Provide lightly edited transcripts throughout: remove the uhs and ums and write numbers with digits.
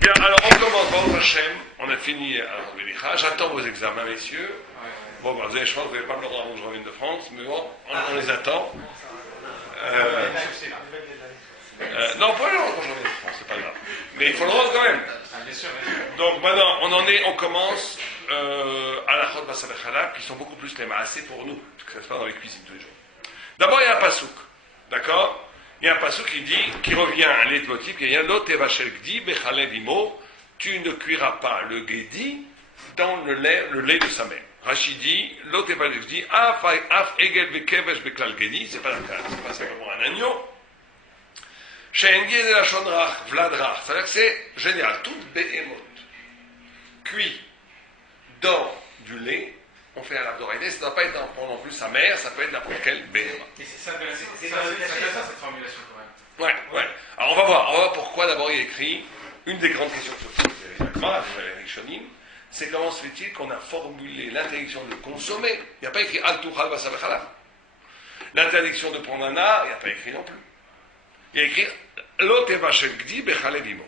Bien, alors on commence par Hachem, on a fini à Vélicha, j'attends vos examens, messieurs. Bon, bah, vous avez, je pense que vous n'avez pas le droit avant que je revienne de France, mais bon, on les attend. Non, pas le droit quand je reviens de France, c'est pas grave. Mais il faut le rendre quand même. Donc maintenant, on commence à la Chod Basar Chalab, qui sont beaucoup plus les maasés pour nous, parce que ça se passe dans les cuisines tous les jours. D'abord, il y a un pasouk, d'accord? Il y a un pasouk qui revient à l'étmotype, qui vient Lo tevashel gdi bechalev imo, tu ne cuiras pas le gedi dans le lait de sa mère. Rachid dit Lo tevashel gdi af egel bekevesh beklal gedi, c'est pas simplement un agneau. She'engi de la shonrach vladrach, c'est-à-dire que c'est général, toute behémoth cuit dans du lait. On fait un labdoraïdé, ça ne doit pas être non plus sa mère, ça peut être n'importe quelle béhéma. Et c'est ça, cette formulation quand même. Ouais. Alors on va voir pourquoi d'abord il écrit une des grandes questions que se pose les Rishonim, c'est comment se fait-il qu'on a formulé l'interdiction de consommer. Il n'y a pas écrit Al Tuchal Basar Chalab. L'interdiction de prendre un art, il n'y a pas écrit non plus. Il y a écrit Lo tevashel gdi bechalev imo.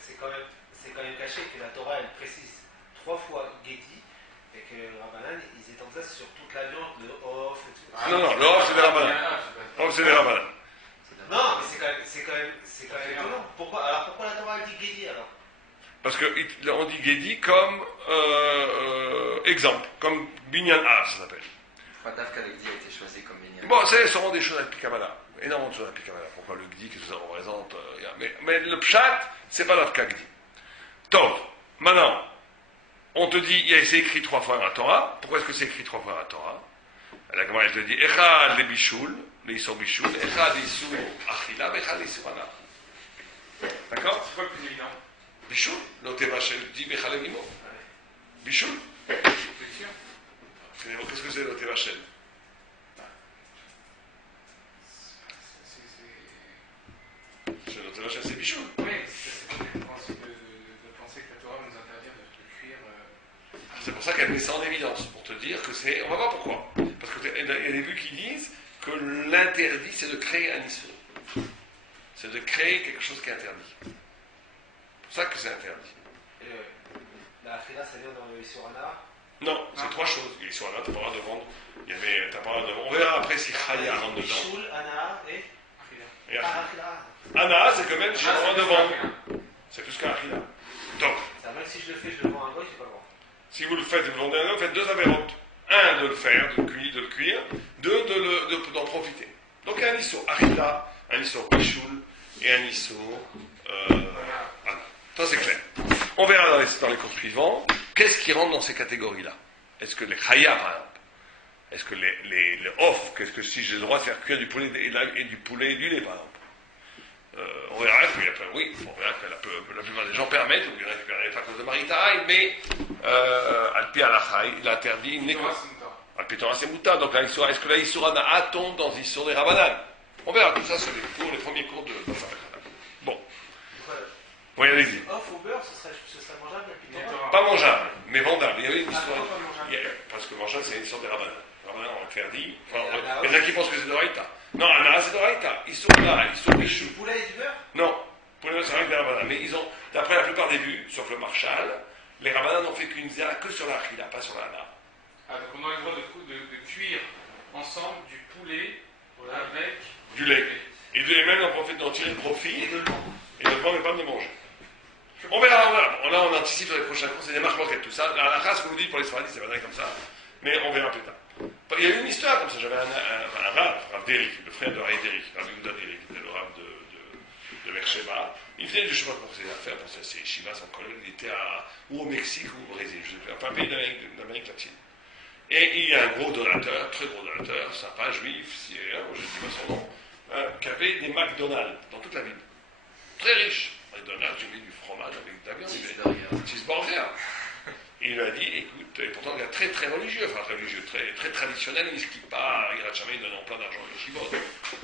C'est quand même caché que la Torah elle précise 3 fois Gedi. Et que le Rabbanan, ils étendent ça sur toute la viande, le off et tout. Non, le off c'est des Rabbanan. Off c'est des Rabbanan. Non, mais c'est quand même étonnant. Pourquoi la Torah elle dit Gedi alors? Parce qu'on dit Gedi comme exemple, comme Binyan Av, ça s'appelle. Pourquoi Dafka le Gdi a été choisi comme Binyan? Bon, c'est sûrement des choses avec Pikamala. Énormément de choses avec Pikamala. Pourquoi le Gdi, qu'est-ce que ça représente mais le Pshat, c'est pas Dafka Gdi. Tov, maintenant. On te dit, c'est écrit 3 fois dans la Torah. Pourquoi est-ce que c'est écrit 3 fois dans la Torah? La Gemara, elle te dit, Echad le Bishul, le Isor Bishul, Echad Isur Achila, Echad Isur Ana. D'accord? C'est quoi le plus évident? Bishul, l'Otevachel dit Bechalev Imo. Bishul. Qu'est-ce que c'est l'Otevachel? L'Otevachel, c'est Bishul. Oui, c'est compréhensible de penser que la Torah va nous interdire de cuire. C'est pour ça qu'elle met ça en évidence, pour te dire que c'est... On va voir pourquoi. Parce qu'il y a des vues qui disent que l'interdit, c'est de créer un issour. C'est de créer quelque chose qui est interdit. C'est pour ça que c'est interdit. La Achila, ça vient dans le Issurana? Non, c'est 3 choses. L'Issurana, tu n'as pas le droit de vendre. T'as pas le droit de vendre. On verra après si Chaya rentre dedans. Shul, Ana et Achila. Ana, c'est que même si on a le droit de vendre. C'est plus qu'un Achila. Donc, même si je le fais, je le vends à un goy, c'est pas bon. Si vous le faites, vous vendez un homme, faites 2 avérotes. 1, de le faire, de le cuire. 2, d'en profiter. Donc un issour achila, un issour bichoul et un issour ana. Ça c'est clair. On verra dans les cours suivants, qu'est-ce qui rentre dans ces catégories-là? Est-ce que les chaya, par exemple? Est-ce que les off, qu'est-ce que si j'ai le droit de faire cuire du poulet et du poulet et du lait, par exemple? On verra que la plupart des gens permettent, vous récupérez pas à cause de Maritaï, mais Alpi Alachai, il interdit une école. Alpi Torah Semuta, donc est-ce que la Issurana tombe dans l'Issur des Rabbanan? On verra tout ça sur les premiers cours de Basar Chalab. Bon. Oui, allez-y. Off au beurre, ce serait mangeable Alpi Torah? Pas mangeable, mais vendable. Il y avait une histoire. Parce que mangeable, c'est une histoire des Rabbanan. Les Rabbanan ont interdit. Il y en a qui pensent que c'est de Raïta. Non, Anna, c'est de Raïta. Ils sont là, ils sont bichous. Du poulet et du beurre? Non. Poulet, c'est rien que des Rabbanan. Mais ils ont, d'après la plupart des vues, sauf le Marshal, les Rabbanan n'ont fait qu'une zéra que sur la Achila, pas sur la Anna. Ah, donc on a le droit de cuire ensemble du poulet avec du lait. Et même en profite d'en tirer le profit. Et de le vendre. Et de le vendre et pas de le manger. On verra, là on anticipe sur les prochains cours, c'est des marques et tout ça. La race que vous dites pour les Sfaradis, c'est pas vrai comme ça. Mais on verra plus tard. Il y a eu une histoire comme ça, j'avais un Rav d'Éric, le frère de Rav d'Éric, Rav Yehuda d'Éric, qui était le Rav de Beersheba. Il venait de je ne sais pas pour ses affaires, pour ses Shiva, son collègue, il était ou au Mexique ou au Brésil, je sais pas, un pays d'Amérique latine. Et il y a un gros donateur, très gros donateur, sympa, juif, je ne dis pas son nom, qui avait des McDonald's dans toute la ville. Très riche. McDonald's, tu mets du fromage avec de la viande, cheeseburger. Il lui a dit, écoute, et pourtant il est très très religieux, très, très traditionnel, il ne skie pas, il rate jamais, il donne plein d'argent à Yeshivot.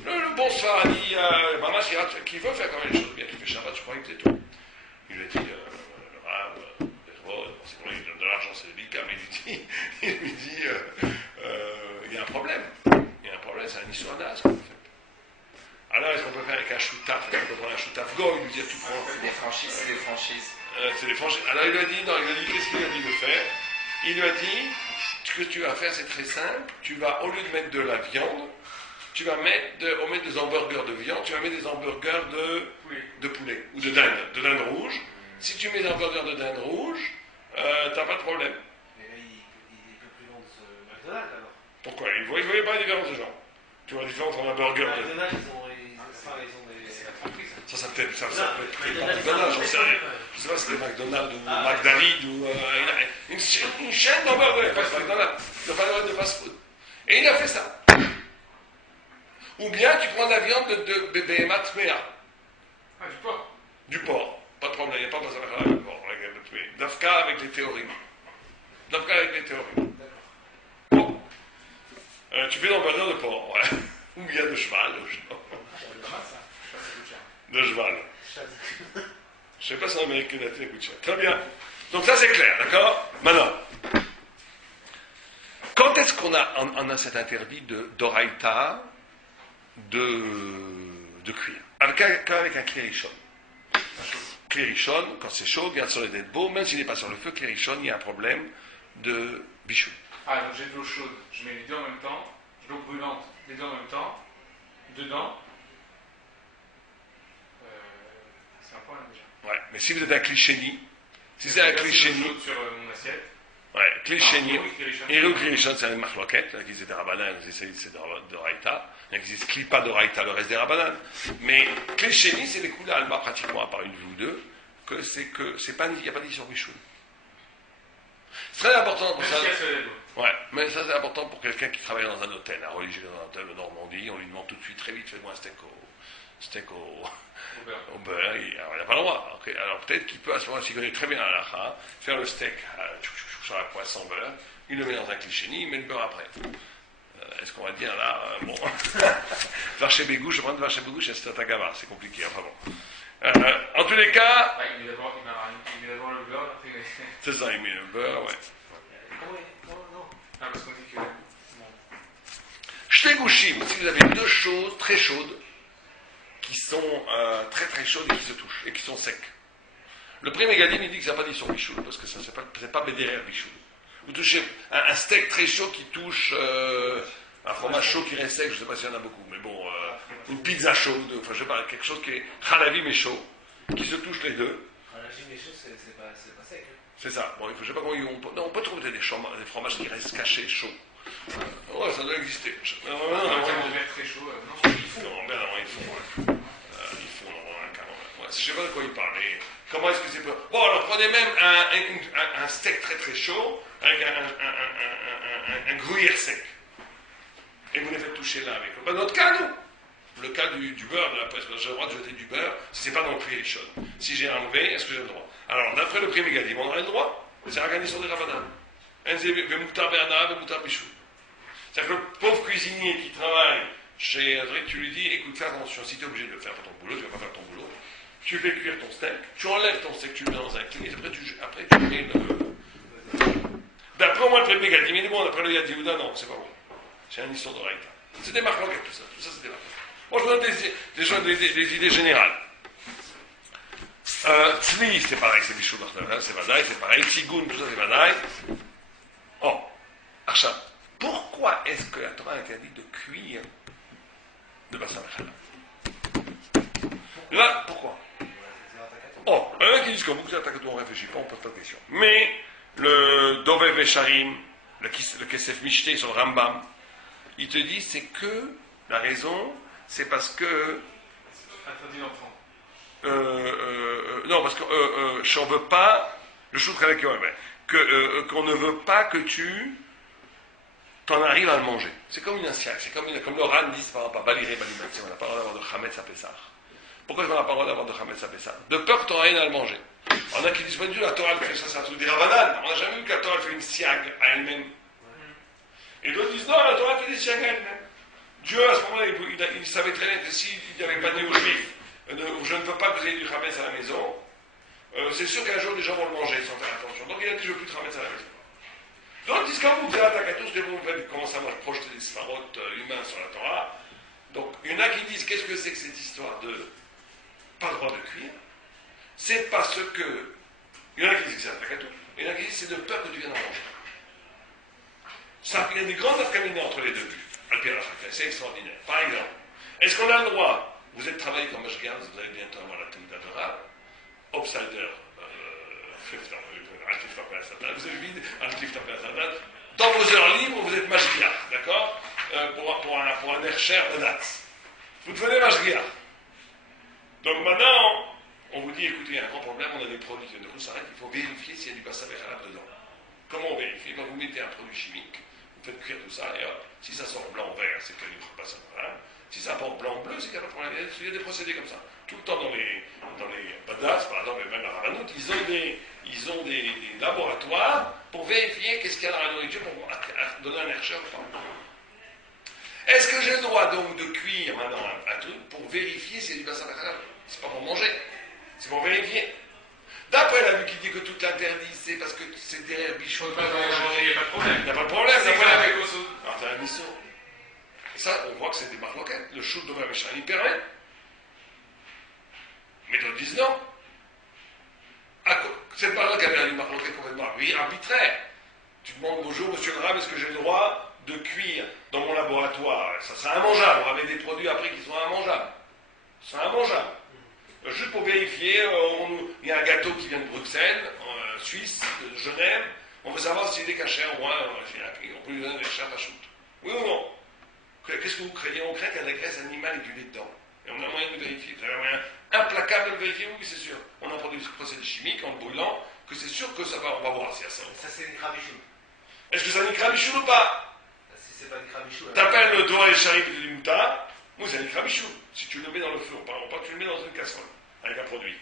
Le bon Sfaradi, Mamas, qui veut faire quand même les choses bien, qui fait Shabbat, je crois que c'est tout. Il lui a dit, le Rav, c'est bon, il donne de l'argent, c'est délicat, mais il lui dit, il y a un problème. Il y a un problème, c'est un Issoana, ce qu'on fait. Alors, est-ce qu'on peut faire avec un choutaf? Est-ce qu'on peut prendre un Shutaf Go, il lui dit tu prends. C'est des franchises, c'est des franchises. C'est des franchises. Alors il lui a dit, non, il lui a dit, qu'est-ce qu'il lui a dit de faire? Il lui a dit, ce que tu vas faire, c'est très simple. Tu vas, au lieu de mettre de la viande, tu vas mettre, au lieu des hamburgers de viande, tu vas mettre des hamburgers de poulet, ou de dinde rouge. Si tu mets des hamburgers de dinde rouge, t'as pas de problème. Mais là, il peut plus vendre ce McDonald's alors. Pourquoi? Il ne voyait pas la différence de genre. Tu vois la différence entre un burger. McDonald's, ils ont des. Ça peut être pas McDonald's, j'en sais rien. Je sais pas si c'était McDonald's ou McDalid ou une chaîne d'hamburgers, pas McDonald's. Il n'a pas le droit de fast-food. Et il a fait ça. Ou bien tu prends de la viande de BBMA Tmea. Ah, du porc. Du porc. Pas de problème, il n'y a pas besoin de faire avec le porc. Dafka avec les théories. Dafka avec les théories. Bon. Tu fais d'hamburger de porc, ouais. Ou bien de cheval. De cheval. Je ne sais pas si en Amérique latine coûte cher. Très bien. Donc ça c'est clair, d'accord? Maintenant, quand est-ce qu'on a cet interdit d'oraïta de cuir? Avec un clérichon. Clérichon, quand c'est chaud, garde sur les têtes beaux, même s'il n'est pas sur le feu, clérichon, il y a un problème de bichou. Ah, donc j'ai de l'eau chaude, je mets les deux en même temps, de l'eau brûlante, les deux en même temps, dedans. C'est un problème déjà. Ouais, mais si vous êtes un clichéni, si c'est un clichéni. Sur mon assiette. Ouais, clichéni. Et le clichéni, c'est un marloquette, qui c'est des rabanan, c'est de raïta. Il existe clipa de raïta, le reste des rabanan. Mais clichéni, c'est les coups d'alma, pratiquement, à part une ou deux, que c'est pas, il n'y a pas dit sur bichou. C'est très important pour ça. Ouais, mais ça c'est important pour quelqu'un qui travaille dans un hôtel, un religieux dans un hôtel de Normandie, on lui demande tout de suite, très vite, fais-moi un steak au beurre, alors il n'a pas le droit. Okay. Alors peut-être qu'il peut à ce moment-là, s'il connaît très bien la lacha, faire le steak sur la poêle sans beurre, il le met dans un clichéni, il met le beurre après. Est-ce qu'on va dire là, bon, Varché Bégouche, je prends de Varché Bégouche, c'est Tatagava, c'est compliqué, enfin bon. En tous les cas, il met d'abord le beurre, après il met... C'est ça, il met le beurre, ouais. Non. Ah, parce qu'on dit que... Shtegushim, si vous avez deux choses très chaudes, qui sont très très chaudes et qui se touchent, et qui sont secs. Le premier Gadim, il dit que ça n'a pas dit sur Bichoul, parce que ça c'est pas Bédérer Bichoul. Vous touchez un steak très chaud qui touche un fromage chaud qui reste sec, je ne sais pas s'il y en a beaucoup, mais bon, une pizza chaude, enfin je sais pas, quelque chose qui est halavi mais chaud, qui se touchent les deux. Halavi mais chaud, c'est pas sec. Hein. C'est ça. Bon, je ne sais pas comment on peut trouver des fromages qui restent cachés chauds. Ouais, ça doit exister. Non, de mettre très chaud, non, ils font. Non, ben non, ils font. Ils font un carrément. Ouais, je ne sais pas de quoi ils parlent, mais comment est-ce que c'est pas... Bon, alors prenez même un steak très très chaud avec un gruyère sec. Et vous les faites toucher l'un avec l'autre. Ben, notre cas, nous. Le cas du beurre, de la presse, j'ai le droit de jeter du beurre si c'est pas dans le cuir chaud. Si j'ai enlevé, est-ce que j'ai le droit? Alors, d'après le prix Mégadim, on aurait le droit. C'est organisé sur des rabbinats. Moutar Bernard, Moutar Bichou. C'est-à-dire que le pauvre cuisinier qui travaille chez Adrien, tu lui dis, écoute, fais attention, si tu es obligé de faire ton boulot, tu ne vas pas faire ton boulot, tu fais cuire ton steak, tu enlèves ton steak, tu le mets dans un clé, et après tu mets le... D'après moi, le prix Mégadim, il est bon, d'après le Yadihouda, non, c'est pas bon. C'est une histoire de Raïta. C'est des marques tout ça. Tout ça, c'est des marques. Moi, je vous donne des idées générales. Tzli, c'est pareil, c'est Bichou, c'est Vadaï, c'est pareil. Tigoun, tout ça, c'est Vadaï. Oh, Achab, pourquoi est-ce que la Torah interdit de cuire de Bassam Challah? Là, pourquoi? Oh, il y en a qui disent que beaucoup d'attaques, on ne réfléchit pas, on ne pose pas de questions. Mais le Dovev Esharim, le Kesef Mishté sur le Rambam, il te dit c'est que la raison, c'est parce que. Interdit d'enfant. Non, parce que je ne veux pas, le choutre avec qu'on ne veut pas que tu t'en arrives à le manger. C'est comme une assiette, c'est comme le Ran dit par exemple à Baliré Balimati, on n'a pas le droit d'avoir de Chametz à Pessah. Pourquoi je n'ai pas le droit d'avoir de Chametz à Pessah? De peur que tu n'auras rien à le manger. On a qui disent, la Torah fait ça, c'est un truc des Rabbanan. On n'a jamais vu que la Torah fait une siag à elle-même. Et d'autres disent, non, la Torah fait des siag à elle-même. Dieu, à ce moment-là, il savait très bien que s'il n'y avait pas de juifs, je ne veux pas que vous ayez du Chametz à la maison, c'est sûr qu'un jour les gens vont le manger sans faire attention. Donc il a dit, je ne veux plus de Chametz à la maison. D'autres disent, quand vous faites la Takatos, vous commencez à projeter des spharotes humains sur la Torah. Donc il y en a qui disent, qu'est-ce que c'est que cette histoire pas le droit de cuire, c'est parce que, il y en a qui disent que c'est un takatou, il y en a qui disent que c'est de peur que tu viennes en manger. Ça, il y a des grandes affamines entre les deux vues. C'est extraordinaire. Par exemple, est-ce qu'on a le droit, vous êtes travaillé comme Mashgar, vous allez bientôt avoir la Teuda de Rav, Upsider, vous êtes vide, dans vos heures libres, vous êtes Mashgar, d'accord, pour un Ercher de Natz. Vous devenez Mashgar. Donc maintenant, on vous dit, écoutez, il y a un grand problème, on a des produits de Roussaret, il faut vérifier s'il y a du Bassav Khalab dedans. Comment on vérifie? Vous mettez un produit chimique, vous faites cuire tout ça, et hop, si ça sort blanc vert, c'est qu'il y a du Bassav Khalab. Si ça porte blanc bleu, c'est qu'il n'y a pas de problème. Il y a des procédés comme ça. Tout le temps dans les Badas, par exemple, et même la Ravanout, ils ont des laboratoires pour vérifier qu'est-ce qu'il y a dans la nourriture pour donner un Ercher ou pas. Est-ce que j'ai le droit donc de cuire maintenant un truc pour vérifier s'il y a du Bassav Khalab? C'est pas pour manger, c'est pour vérifier. D'après la vue qui dit que tout l'interdit, c'est parce que c'est derrière bichon. Il n'y a pas de problème. Il n'y a pas de problème. C'est D'après quoi la avec vue. Osso? Alors, t'as un misso. Et ça, on voit que c'est des marloquettes. Le chou de Méchan, il permet. Mais d'autres disent non. Cette parole qui avait une marloquette complètement arbitraire. Tu demandes bonjour, monsieur le Rab, est-ce que j'ai le droit de cuire dans mon laboratoire? Ça sera immangeable. On va mettre des produits après qui sont immangeables. Ça sera immangeable. Juste pour vérifier, il y a un gâteau qui vient de Bruxelles, Suisse, de Genève. On veut savoir s'il est caché ou moins. On peut lui donner des chats à shoot. Oui ou non? Qu'est-ce que vous craignez? On craint qu'il y a de la graisse animale et du lait dedans. Et on a moyen de le vérifier. Vous avez un moyen implacable de le vérifier? Oui, c'est sûr. On a produit ce procédé chimique en le brûlant, que c'est sûr que ça va. On va voir s'il y a ça. Ça, c'est une crabichoune. Est-ce que ça nique Rabichou ou pas? Si c'est pas une crabichoune. T'appelles le doigt et charité du moutarde. Oui, c'est nique Rabichou. Si tu le mets dans le feu, on parle pas que tu le mets dans une casserole avec un produit.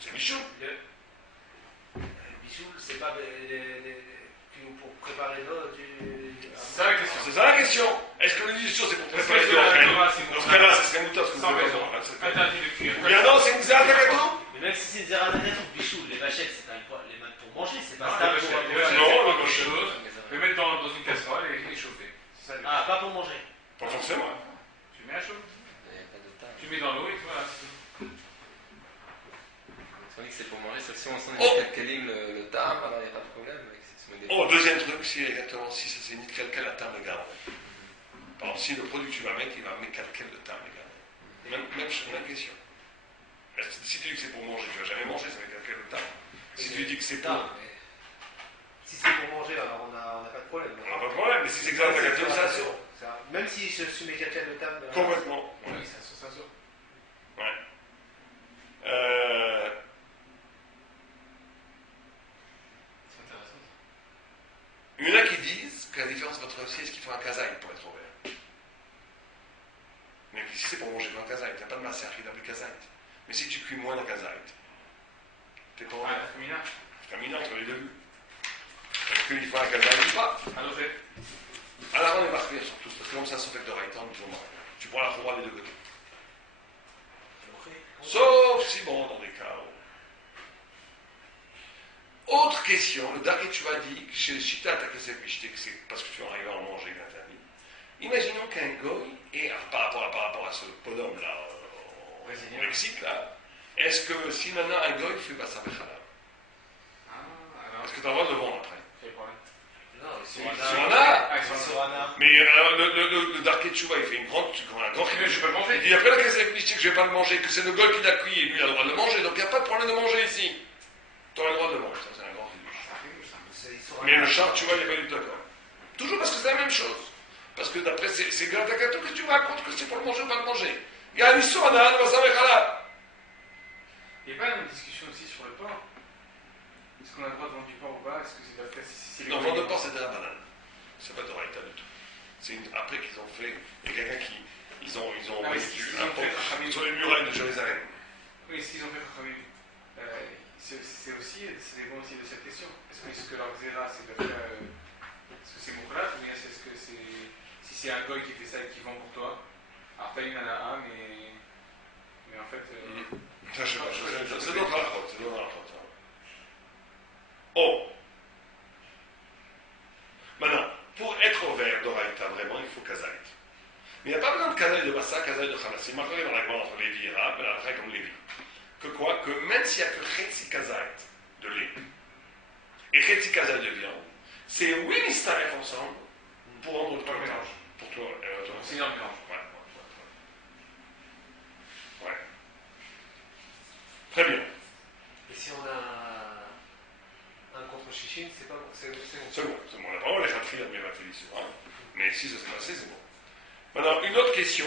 C'est Michou. Le bichoul, c'est pas pour préparer l'eau du. C'est ça la question. C'est ça la question. Est-ce que l'édition c'est pour Parce préparer que de la l'entraîne? Torah, c'est Dans ce cas-là, c'est ce qu'un moutarde, ce que Sans vous raison. faites. Interdit de cuire. Bien non, c'est une zéade gâteau? Mais même si c'est une zéradagatou, bichoul, les vachettes, c'est quand même pas les mains pour manger, c'est pas Non, stable les pour vachettes, manger. Non, c'est le autre vachettes. chose. Le mettre dans une casserole et chauffer. C'est ça, le- Ah, pas pour manger. Pas forcément. Tu mets à chaud. Il n'y a pas de table. Tu mets dans l'eau et voilà, c'est tout. Tandis que c'est pour manger, sauf si on sent Oh. quel kelim le tarm, alors il n'y a pas de problème. Avec ce modèle. Oh, deuxième truc, si exactement, si ça c'est ni calquel la table de garde. Par exemple, si le produit que tu vas mettre, il va mettre calquel de table de garde. Même question. Si tu dis que c'est pour manger, tu vas jamais manger, ça va être calquel de table. Si tu dis que c'est pour. Non, mais si c'est pour manger, alors on n'a pas de problème. On n'a pas de problème, mais si c'est exact, la gâteau, ça saute. Même si je suis mes quelqu'un de table. Complètement. Oui, ça saute. Ouais. C'est intéressant. Il y en a qui disent que la différence entre aussi, est-ce qu'il faut un kazaï pour être ouvert. Mais si c'est pour manger dans un kazaï, il n'y a pas de masseur qui appelle kazaï. Mais si tu cuis moins dans kazaï, t'es pas Ah, ouvert. la féminin. Caminant entre les deux. Est-ce qu'il faut un kazaï ou pas? Un autre fait. Alors on est marqué surtout, parce que comme ça, sont fait de raïtan, disons, tu prends la roi des deux côtés. Sauf si, bon, dans des cas où... Autre question, le Dark tu as dit que chez le Chita Takesef Bishté, que c'est parce que tu vas arriver à en manger l'interdit. Imaginons qu'un goy, et par rapport à ce bonhomme là, au Mexique là, est-ce que si maintenant un goy fait Bassa Bechala, Ah, alors. est-ce que tu as le droit de le vendre après? Quel problème? Non, ils sont Sur un art. Ah, ils sont sur un art. Mais le Dark Tchouva, il fait un grand Mais je peux le manger. Il dit après la Kesef Bishté que je ne vais pas le manger, que c'est le goy qui l'a cuit et lui il a le droit de le manger, donc il n'y a pas de problème de manger ici. Tu auras le droit de le manger, ça c'est un grand ridouche. Mais le char, tu vois, il n'est pas du tout d'accord. Toujours parce que c'est la même chose. Parce que d'après ces gars d'Akato que tu racontes que c'est pour le manger ou pas le manger. Il y a un histoire d'un halal. Il n'y a pas la même discussion aussi sur le porc. Est-ce qu'on a le droit de vendre du porc ou pas? Est-ce que c'est pas fait si Non, vendre de porc, c'était la banane. C'est pas de raïta du tout. C'est après qu'ils ont fait. Il y a quelqu'un qui. Ils ont Ah, mais si ils ont fait Chachamim. sur les murailles de Jérusalem. Oui, ce qu'ils ont fait Chachamim. C'est aussi, c'est des bons aussi de cette question. Est-ce que leur xéra, c'est de faire. Est-ce que c'est Mouklat ou bien est-ce que c'est. Si c'est un goy qui fait ça et qui vend pour toi, alors t'as une un, mais en fait. Ça, je sais pas. C'est notre rapport. C'est notre rapport. Oh! Maintenant, pour être au vert d'Oraïta, vraiment, il faut kazaït. Mais il n'y a pas besoin de de Kazaï de Bassa, Kazaï de Hamas. C'est marqué dans la grande entre Lévi et Rab, mais après comme Lévi. Que quoi? Que même s'il n'y a que Chetzi Kazaï de lait et Chetzi Kazaï de viande, c'est 8 mistaref ensemble pour rendre le Pour le mélange. Pour toi, C'est un mélange. Ouais. Très bien. Et si on a un contre Chichine, c'est pas bon. C'est bon. C'est bon. On n'a pas vraiment les ratries à mes ratries, hein. Mais si ça s'est passé, c'est bon. Maintenant, une autre question.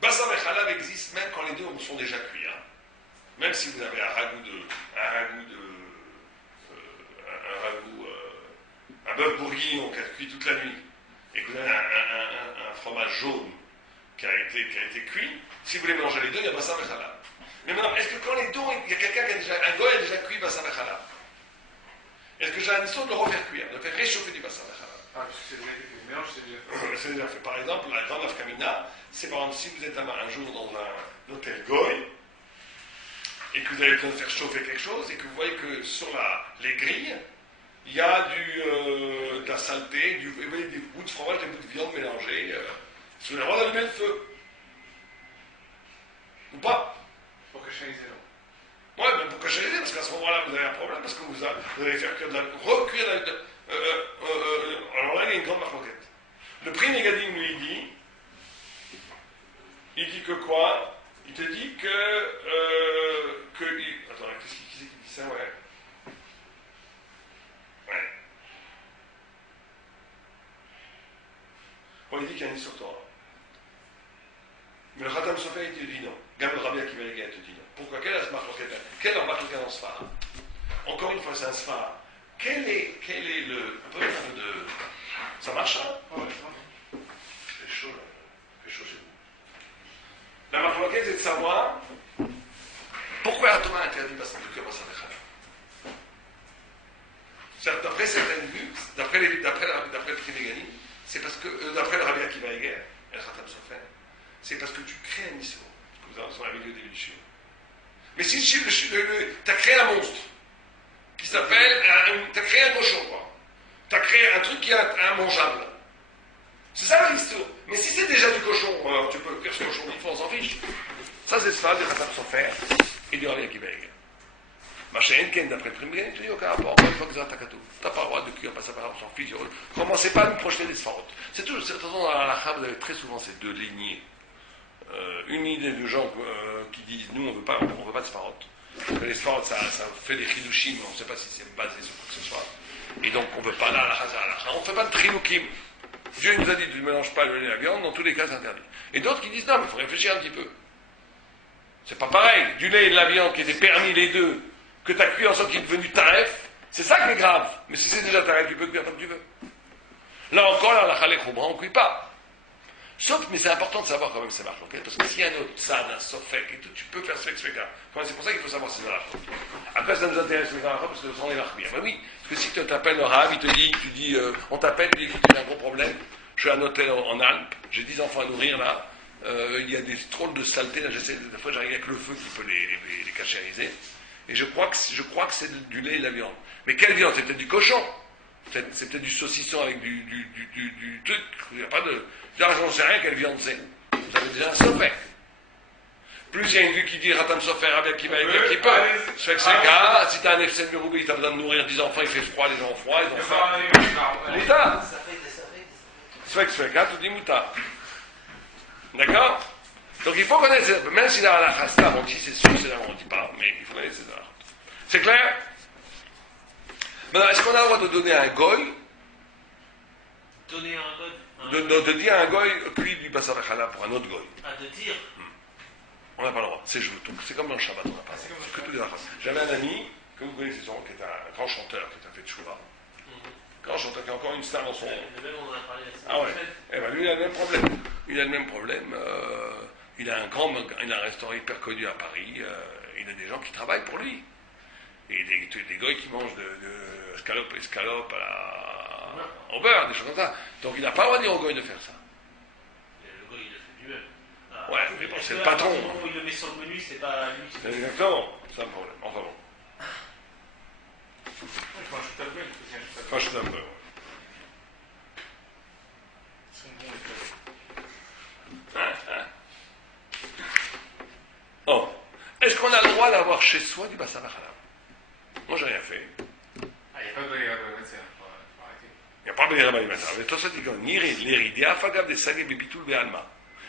Bassam et Khalab existent même quand les deux sont déjà cuits. Hein. Même si vous avez un bœuf bourguignon qui a cuit toute la nuit, et que vous avez un fromage jaune qui a été cuit, si vous voulez mélanger les deux, il y a Bassam et Khalab. Mais maintenant, est-ce que quand les deux, il y a quelqu'un qui a déjà, un goy a déjà cuit Bassam et Khalab? Est-ce que j'ai un histoire de le refaire cuire, de faire réchauffer du Bassam et Khalab? Ah, parce que c'est déjà fait. Le mélange, c'est déjà fait. C'est déjà fait. Par exemple, la grande afkamina, c'est par exemple si vous êtes un jour dans un hôtel goy et que vous avez besoin de faire chauffer quelque chose et que vous voyez que sur les grilles, il y a de la saleté, des bouts de fromage, des bouts de viande mélangés. Vous avez le droit d'allumer le feu. Ou pas? Pour cacher les éléments. Ouais, mais pour cacher les dés, parce qu'à ce moment-là, vous avez un problème, parce que vous allez faire recuire alors là, il y a une grande marquette. Le prix Négadim lui il dit que quoi? Il te dit que attends, qui c'est qui dit ça? Ouais. Bon, il dit qu'il y a une histoire Torah. Mais le Khatam Sofer, il te dit non. Gam le Rabbi Akiva Eger te dit non. Pourquoi? Quelle est la marquette? Quelle est marquette dans ce phare? Encore une fois, c'est un sphare. Quel est le. Un peu de. Ça marche, hein? Ouais, C'est chaud, là. C'est chaud chez vous. La marquette, c'est de savoir pourquoi la Torah interdit pas de cœur à sa méchant. D'après certaines vues, d'après le Priméganim, c'est parce que. D'après le Rabbi Akiva Eger, et le Khatam Sofer, c'est parce que tu crées un issue. Vous avez sur la vidéo des Bichus. Mais si tu as créé un monstre qui s'appelle. Tu as créé un cochon, quoi. Tu as créé un truc qui est immangeable. C'est ça l'histoire. Mais si c'est déjà du cochon, tu peux cuire ce cochon, il faut on s'en fiche. Ça, c'est ça, du Khatam Sofer et du Rabbi Akiva Eger. Machin Ken, d'après le premier, tu dis aucun rapport, une fois que tu as pas le droit de cuire, pas ça, on s'en fiche. Commencez pas à nous projeter des sfarotes. C'est tout, de toute façon, dans la halakha, vous avez très souvent ces deux lignées. Une idée de gens qui disent nous on veut pas de sfarotes. Les sfarotes ça fait des chidushim, on ne sait pas si c'est basé sur quoi que ce soit. Et donc on ne veut pas la halakha, on ne fait pas de trinukim. Dieu nous a dit tu ne mélanges pas le lait et la viande, dans tous les cas c'est interdit. Et d'autres qui disent non mais il faut réfléchir un petit peu. C'est pas pareil, du lait et de la viande qui étaient permis les deux, que tu as cuit en sorte qu'il est devenu taref, c'est ça qui est grave. Mais si c'est déjà taref, tu peux cuire comme tu veux. Là encore, la halakha les khubra, on ne cuit pas. Sauf, mais c'est important de savoir quand même c'est marche, okay? Parce que s'il y a un autre tzad, un sofek, et tout, tu peux faire ce sveka. C'est pour ça qu'il faut savoir si c'est marche. Après, ça nous intéresse les halakha parce que le sang est marche bien. Ben oui, parce que si tu t'appelles le Rav, tu dis, on t'appelle, tu dis, écoute, il y a un gros problème, je suis à un hôtel en Alpes, j'ai 10 enfants à nourrir là, il y a des trolls de saleté, là, des fois j'arrive avec le feu qui peut les cachériser, et je crois que c'est du lait et de la viande. Mais quelle viande? C'est peut-être du cochon. C'est peut-être du saucisson avec du truc. Il n'y a pas de. J'en sais rien quelle viande c'est. Ça veut dire un sofek. Plus il y a une vue qui dit Ratam Sofer, qui va avec qui peut. Ça fait que c'est gars, si t'as un FC de Roubaix, t'as besoin de nourrir 10 enfants, il fait froid, les gens ont froid, ils ont faim. Mouta. Ça fait que c'est gars, tu dis Mouta. D'accord? Donc il faut connaître, même si dans la Khasta, on dit c'est sûr, c'est là, on ne dit pas, mais il faut connaître ces arts. C'est clair? Maintenant, est-ce qu'on a le droit de donner à un goy? Donner à un goy de dire à un goy, cuit du Bassar Khala pour un autre goy. Ah, de dire On n'a pas le droit, c'est joué. C'est comme dans le Shabbat, on n'a pas le droit. C'est que tous les arts. J'avais un ami, que vous connaissez sûrement, qui était un grand chanteur, qui a fait Tchouva. Grand chanteur, qui a encore une star dans son. Même on en a parlé la Ah ouais. Eh ben lui, il a le même problème. Il a le même problème. Il a un restaurant hyper connu à Paris. Il a des gens qui travaillent pour lui. Et des goy qui mangent de escalope au beurre, des choses comme ça. Donc il n'a pas le droit de dire au goy de faire ça. Le goy, il le fait lui-même. Ouais, mais bon, c'est le patron. Il le met sur le menu, c'est pas lui qui fait ça. Exactement, c'est un problème. Enfin bon. Il faut un shoot-up. Enfin, je suis un peu. droit d'avoir chez soi du bassar halal. Moi, j'ai rien fait. Ah, il n'y a pas de balayage, c'est faut arrêter. Il n'y a pas de balayage maintenant. Mais toi, ça dit qu'on irait l'éridia, fagab des sagé bibitul be'alma.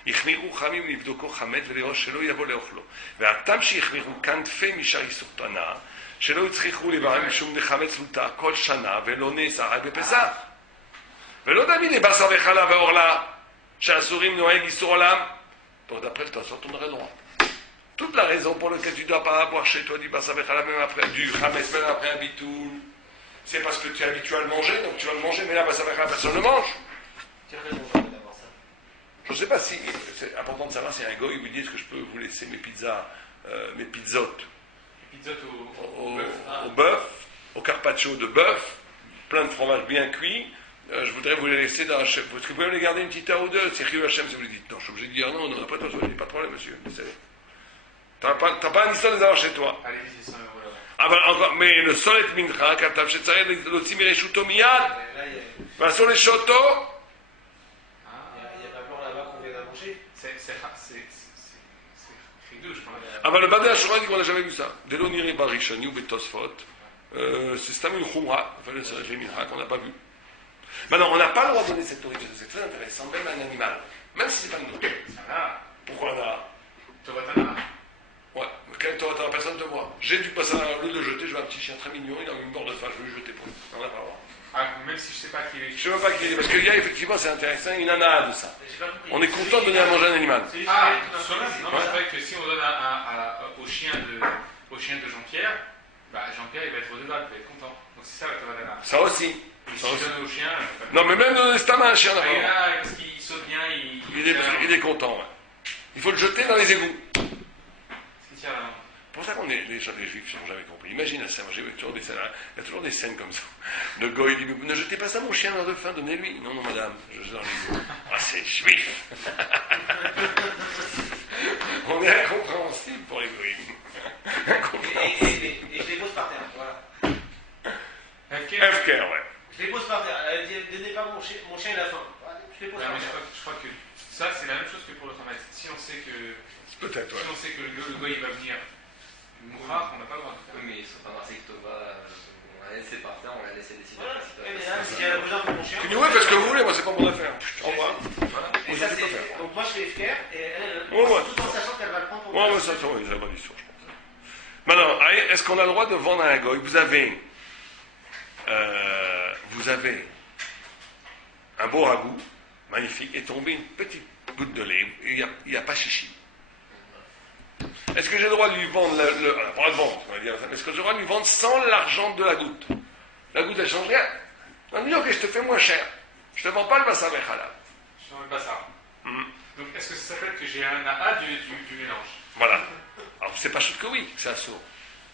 החמירו חמים לבדוקו חמץ ולראות שלא יבוא לאוכלו. והטעם שהחמירו כאן תפי משאר איסור תנא, שלא הצליחו לבעם משום נחמץ לוטה כל שנה ולא נאסר רק בפסח. ולא דמיד לבשר וחלב ועורלה, שאסורים נוהג איסור עולם. Donc d'après le Tosfot, on aurait le droit. Toute la raison pour laquelle tu ne dois pas avoir chez toi du bassar וחלב même après du chametz, même après un bitoul, c'est parce que tu es habitué à le manger, donc tu vas le manger, mais là, bassar וחלב, personne ne le mange. Quelle raison vous avez d'avoir ça? Je ne sais pas si, c'est important de savoir si un goy vous dit est-ce que je peux vous laisser mes pizzas, mes pizzotes Les pizzotes au bœuf. au bœuf, au carpaccio de bœuf, plein de fromage bien cuit. Je voudrais vous les laisser dans la chef. Est-ce que vous pouvez me les garder une petite heure ou deux? C'est Riou Hachem si vous les dites. Non, je suis obligé de dire non, non, après toi, je dis pas de problème, monsieur. T'as pas un histoire de les avoir chez toi. Allez-y, c'est 100 € là. Ah ben encore, mais le solet mincha, quand t'as chez Tzarek, le tzimir shuto miyad, Là, il y a- ben sur les chotos, il y a un blanc là-bas qu'on vient d'annoncer. C'est ridouche, je pense. ah ben le Badé Ashura dit qu'on n'a jamais vu ça. Delo niri barishani ou betosfot, c'est stam une khumra, enfin le solet mincha qu'on n'a pas vu. Maintenant, on n'a pas le droit de donner cette nourriture, c'est très intéressant, même à un animal, même si c'est pas une nourriture. Ah, Pourquoi on a? Tovatana. Ouais, quand tu auras personne te voit. J'ai du passer au lieu de le jeter, je vois un petit chien très mignon, il a une mort de faim, je vais le jeter pour lui. On n'a pas le droit. Ah, même si je sais pas qui est. Je sais même pas qui il est, parce qu'il y a effectivement, c'est intéressant, une nana de ça. J'ai pas compris. On est content de donner à manger à un animal. C'est juste Ah, que- sur là, non, mais c'est vrai que si on donne au chien de Jean-Pierre, bah Jean-Pierre il va être redevable, il va être content. Donc c'est ça la Tovatana. Ça aussi. Et Ça si aussi. je donne au chien. Non, mais même donner ce tamin à un chien, Ah, d'abord. parce qu'il saute bien, Il est content, ouais. Il faut le jeter dans les égouts. Il tire la main. C'est pour ça qu'on est, les juifs n'ont jamais compris. Imagine la scène, il y a toujours des scènes comme ça. Le gars, il dit, mais ne jetez pas ça, mon chien, meurt de faim, donnez-lui. Non, non, madame, je jette dans les égouts. Ah, c'est juif. On est incompréhensible pour les goïms. Incompréhensible. Et je les pose par terre, voilà. FK, ouais. Je les pose par terre. Elle dit, donnez pas mon chien, il a faim. Voilà, je les pose Non, par mais terre. je crois que ça c'est la même chose que pour le Hamas. Si on sait que Peut-être, ouais. le gars il va venir mourir, on n'a pas le droit de faire. Oui, mais ils sont pas marqués que Tova, on l'a laissé par terre, on l'a laissé décider. Voilà. C'est pas- Et mais là, si elle a besoin pour mon chien. Continuez, faites ce que vous voulez, moi, c'est pas mon affaire. Au revoir. Voilà. Et Moi, ça, je sais pas c'est- faire. donc moi je fais FKR et elle, Ouais, ouais. tout en sachant qu'elle va le prendre pour Ouais, ouais, ça, oui, c'est la bonne histoire, je pense. Maintenant, allez, est-ce qu'on a le droit de vendre à un goy? Vous avez un beau ragoût, magnifique, et tombé une petite goutte de lait, et il n'y a pas chichi. Est-ce que j'ai le droit de lui vendre alors, pas le vendre, on va dire ça, mais est-ce que j'ai le droit de lui vendre sans l'argent de la goutte? La goutte, elle change rien. On dit, ok, je te fais moins cher. Je te vends pas le bassar halal. Je ne pas ça. Mhm. Donc est-ce que ça s'appelle que j'ai un AA du mélange? Voilà. Alors, c'est pas sûr que oui, que c'est assourd.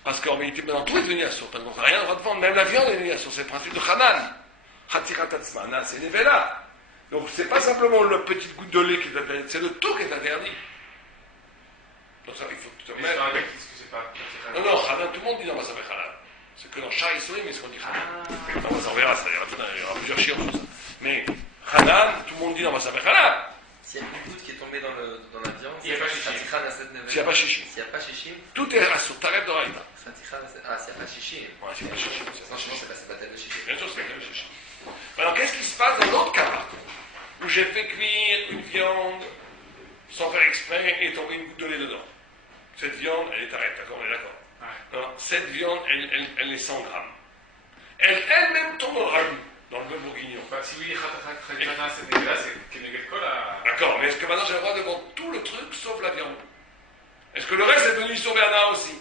Parce qu'en réalité, maintenant, tout est devenu assourd. Parce qu'on n'a rien le droit de vendre. Même la viande est devenue assourd. C'est le principe de Hanan. Hatiratzmana, c'est Nevela. Donc, c'est pas simplement le petit goutte de lait qui est interdit, c'est le tout qui est interdit. Donc, ça, il faut que tu te Mais mettes. c'est un mec qui disent que c'est pas. Non, non, Hanan, tout le monde dit non, bah, ça fait Hanan. C'est que dans Shah Issoïm, mais ce qu'on dit Hanan. Non, ça, on verra, ça, il y aura plusieurs chiens sur ça. Mais Hanan, tout le monde dit non, bah, ça fait Hanan. S'il y a une goutte qui est tombée dans la viande, Il y a pas chichi. S'il n'y a pas chichi. S'il n'y a pas chichi, Tout est assourd. T'arrêtes de raïta. s'il n'y a pas chichi, Ouais, s'il n'y a pas chichi. franchement, c'est pas tête de chichi. Bien sûr, c'est le chichi. Alors, qu'est-ce qui se passe dans l'autre cas où j'ai fait cuire une viande sans faire exprès et tomber une goutte de lait dedans? Cette viande, elle est arrête, d'accord? On est d'accord? Ouais. Non, cette viande, elle est 100 grammes. Elle-même tombe dans le ragoût, dans le bœuf bourguignon. Bah, si oui, Khatatana c'est dégueulasse, c'est Keneget Kol à. D'accord, mais est-ce que maintenant j'ai le droit de vendre tout le truc sauf la viande? Est-ce que le reste est devenu sur Bernard aussi?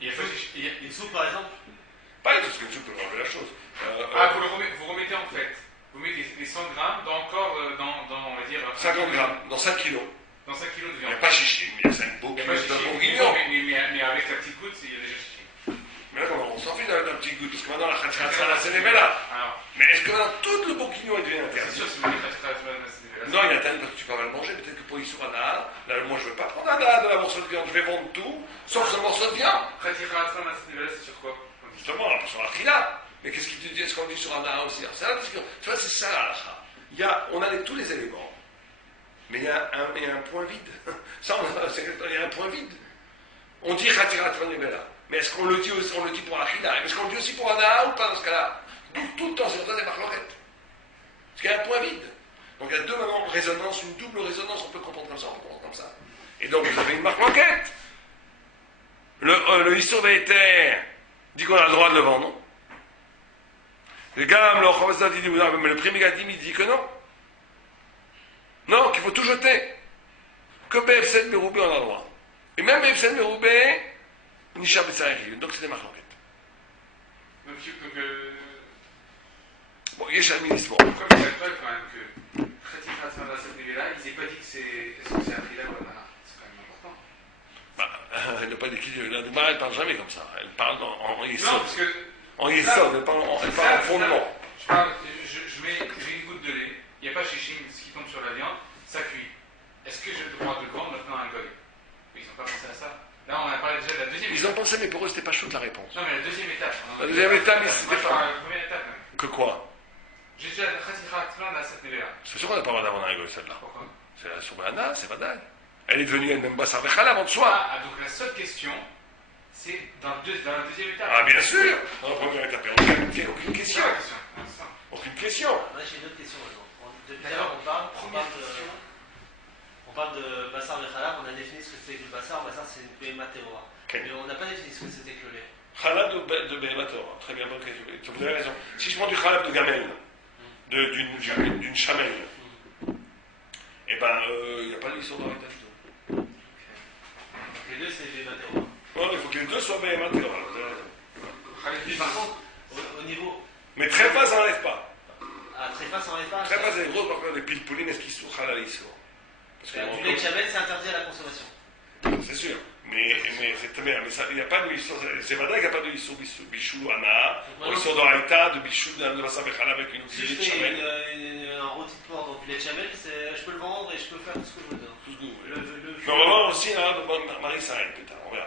Il y a pas chichi. Une soupe par exemple. Pas du tout, parce que tu peux enlever la chose. Ah, vous remettez en fait. Vous mettez les 100 grammes dans encore, on va dire. 50 grammes, dans 5 kilos. Dans 5 kilos de Il n'y viande. a pas chichi, mais c'est un beau Il n'y a kilo pas de chichi. bourguignon. Mais avec la petite goutte, il y a déjà chichi. Mais là, on s'en fiche d'un petit goût, parce que maintenant la khatchatzana, c'est les là. Alors, Mais est-ce que maintenant tout le bourguignon est devenu c'est interdit? sûr, si vous dites Khatatana c'est dégueulasse. Non, il est interdit parce que tu peux pas le manger. Peut-être que pour Issourana, là, moi je ne veux pas prendre un de la morceau de viande, je vais vendre tout, sauf ce morceau de viande. Khatatana c'est dégueulasse, c'est sur quoi? Justement, on sur la khila. Mais qu'est-ce qu'il te dit? Est-ce qu'on dit sur Anna aussi? Alors, c'est la discussion. Tu vois, c'est ça la halakha. On a tous les éléments Mais il y a un point vide. Ça, il y a un point vide. On dit Khatirat Vanivela. Mais est-ce qu'on le dit aussi, on le dit pour Achida? Est-ce qu'on le dit aussi pour Anaa ou pas dans ce cas-là? Tout le temps, c'est pour ça des marloquettes. Parce qu'il y a un point vide. Donc il y a deux moments de résonance, une double résonance, on peut comprendre comme ça, on peut comprendre comme ça. Et donc vous avez une marloquette. Le Issour Ve'eter dit qu'on a le droit de le vendre, non? Le Galam, le Chavazat, il dit, mais le premier Gadim, il dit que non. Non, qu'il faut tout jeter. Que BF7 Meroubé, on a le droit. Et même BF7 Meroubé, Nisha Betsarri. Donc c'est des marloquettes. Donc, Bon, il y a Chalminisme. pourquoi vous n'êtes pas quand même que Khatirat dans cette niveau-là, ils n'aient pas dit que c'est. Est-ce que c'est Achila ou Anaa? C'est quand même important. Bah, elle n'a pas dit qu'il la Gemara, elle parle jamais comme ça. Elle parle en Non, Yesod. parce que. En Yesod, elle parle en fondement. J'ai une goutte de lait, il n'y a pas chichine, ce qui tombe sur la viande, ça cuit. Est-ce que j'ai le droit de le vendre maintenant à un goy? Ils n'ont pas pensé à ça. Là, on a parlé déjà de la deuxième Ils étape. ont pensé, mais pour eux, c'était pas chaud de la réponse. Non, mais la deuxième étape. La deuxième étape, mais c'était Moi, je pas. parle de la première étape. Même. Que quoi? J'ai déjà la Khatirat dans cette niveau-là. C'est sûr qu'on n'a pas le droit d'avoir un goy, celle-là. Pourquoi? C'est la Soubhana, c'est Vadaï. Elle est devenue elle-même Bassar Vechal avant de soi. Donc la seule question, c'est dans la deuxième étape. Ah, bien sûr. Dans la première étape, aucune question. C'est la question. Aucune question. Moi j'ai une autre question maintenant. Depuis tout à l'heure, on parle de Bassar Vechalab, on a défini ce que c'était que le Bassar. Bassar c'est une Behema Terora. Okay. Mais on n'a pas défini ce que c'était que le lait. Khalab de Behemator. Très bien, bonne question. Vous avez raison. Si je prends du Khalab de Gamel, d'une chamelle, eh ben, il n'y a pas d'histoire dans l'état du tout. Les deux c'est Behema Terora. Non, il faut que les deux soient Behemator. Par contre, au niveau. Mais très bas, ça n'enlève pas. Ah, très bas, ça n'enlève pas. Très bas, c'est gros, par contre, les pilpoulines, est-ce qu'ils sont halal ici? Parce que Du lait de chamel, c'est interdit à la consommation. c'est sûr. Mais il n'y a pas de issur. C'est vrai qu'il n'y a pas de issur bichou Anaa, ou issur d'Oraïta, de bichou de Bassar Vechal avec une Si je de chamel. fais un rôti de porc dans du lait de chamel, je peux le vendre et je peux faire tout ce que je veux dedans. Tout ce que vous voulez. Le Mais on va voir aussi Marie Saïn, plus tard, on verra.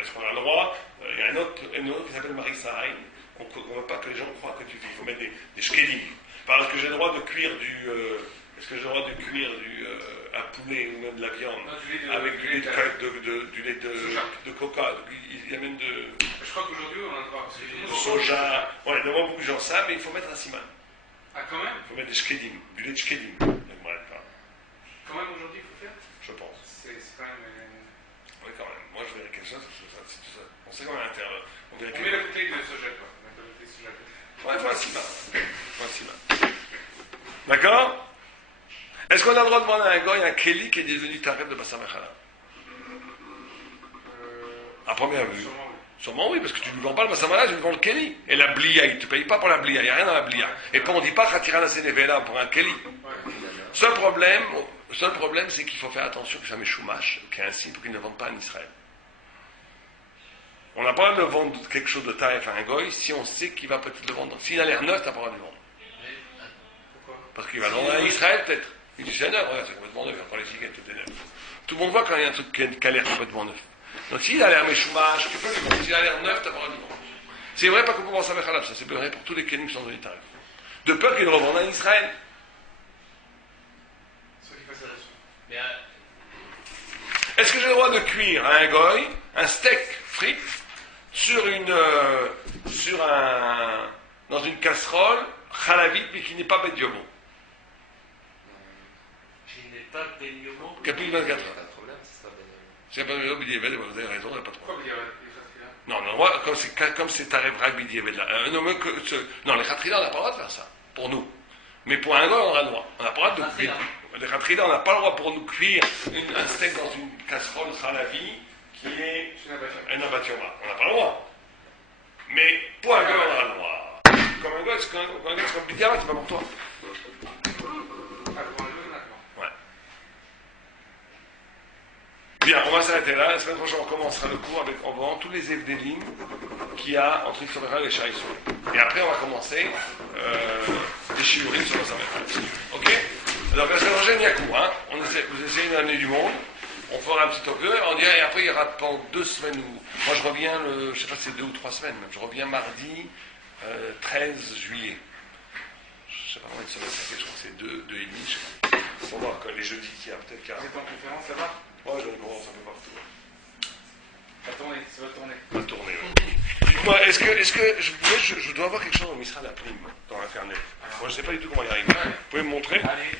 Est-ce qu'on a le droit? Il y a un autre qui s'appelle Marie Saïn. On ne veut pas que les gens croient que il faut mettre des shkelim. Parce que j'ai le droit de cuire un poulet ou même de la viande avec du lait de coca. Il y a même Je crois qu'aujourd'hui, on a le droit. de soja. Ouais, de beaucoup de gens ça, mais il faut mettre un siman. Ah, quand même? Il faut mettre des shkelim, du lait de shkelim. Quand même aujourd'hui, il faut faire? Je pense. C'est quand même. Oui, quand même. Moi, je verrais quelque chose. C'est tout ça. On sait comment l'intérieur. On verrait On met la bouteille de soja, quoi. On met la bouteille de soja. Ouais, il faut un siman. D'accord? Est-ce qu'on a le droit de demander à un goy un Kelly qui est devenu tarif de Bassar Vechala? À première vue. Sûrement oui, parce que tu ne lui vends pas le Bassar Vechala, tu lui vends le Kelly. Et la blia, il ne te paye pas pour la blia, il n'y a rien dans la blia. Et puis on ne dit pas Khatira la Sénévela pour un Kelly. Seul problème, c'est qu'il faut faire attention que ça met choumache, qui est un signe pour qu'il ne le vende pas en Israël. On n'a pas le droit de vendre quelque chose de tarif à un goy si on sait qu'il va peut-être le vendre. S'il a l'air neuf, tu n'as pas le droit de le vendre. Pourquoi? Parce qu'il va le vendre à Israël peut-être. Il dit c'est neuf, ouais, c'est complètement neuf, encore les cigarettes, tout est neuf. Tout le monde voit quand il y a un truc qui a l'air complètement neuf. Donc s'il a l'air méchoumache, tu peux lui vendre. S'il a l'air neuf, tu n'as pas le droit de le vendre. C'est vrai pas qu'on commence à faire ça, c'est vrai pour tous les kenim qui sont donnés tarif. De peur qu'ils le revendent à Israël. Soit qu'il fasse attention. Mais Est-ce que j'ai le droit de cuire à un goy un steak frit dans une casserole chalavite mais qui n'est pas bête yomo? qui n'est pas baignement. Qui a plus de 24 Pas heures. de problème, c'est pas bien. C'est pas le bidievel, vous avez raison, il n'y a pas de Pourquoi problème. vous dites les Khatila? Non, moi, comme c'est tarif rag bidievel là. Non, les khatrila, on n'a pas le droit de faire ça, pour nous. Mais pour un goy, on a le droit. On n'a pas le droit de cuire. Les khatrila, on n'a pas le droit pour nous cuire un steak dans une casserole chalavi qui est un abattioma. On n'a pas le droit. Mais pour un goy, on a le droit. Comme un goy, c'est comme bidievel, c'est pas pour toi. Ah, pour un jeu, d'accord. Ouais. Bien, on va s'arrêter là. La semaine prochaine, on commencera le cours avec en voyant tous les evdelim qu'il y a entre Israël et Shaïsou. Et après, on va commencer des shiurim sur le Saméphal. Ok? Alors, la semaine prochaine, il y a cours. Hein? Vous essayez d'amener du monde. On fera un petit peu. Et après, il y aura pendant 2 semaines. Moi, je reviens, je ne sais pas si c'est 2 ou 3 semaines même. Je reviens mardi 13 juillet. Je ne sais pas combien de semaines ça fait. Je crois que c'est 2 et demi. Je sais pas. Faut voir, quand les jeudis qu'il y a, peut-être qu'il y a. Vous êtes en conférence là-bas? Ouais, j'en ai commencé un peu partout. Ça va tourner, ça va tourner. Va tourner, ouais. Dites-moi, est-ce que je dois avoir quelque chose en Misra d'Aprim, dans l'Internet? Moi, je ne sais pas du tout comment y arriver. Vous pouvez me montrer? Allez.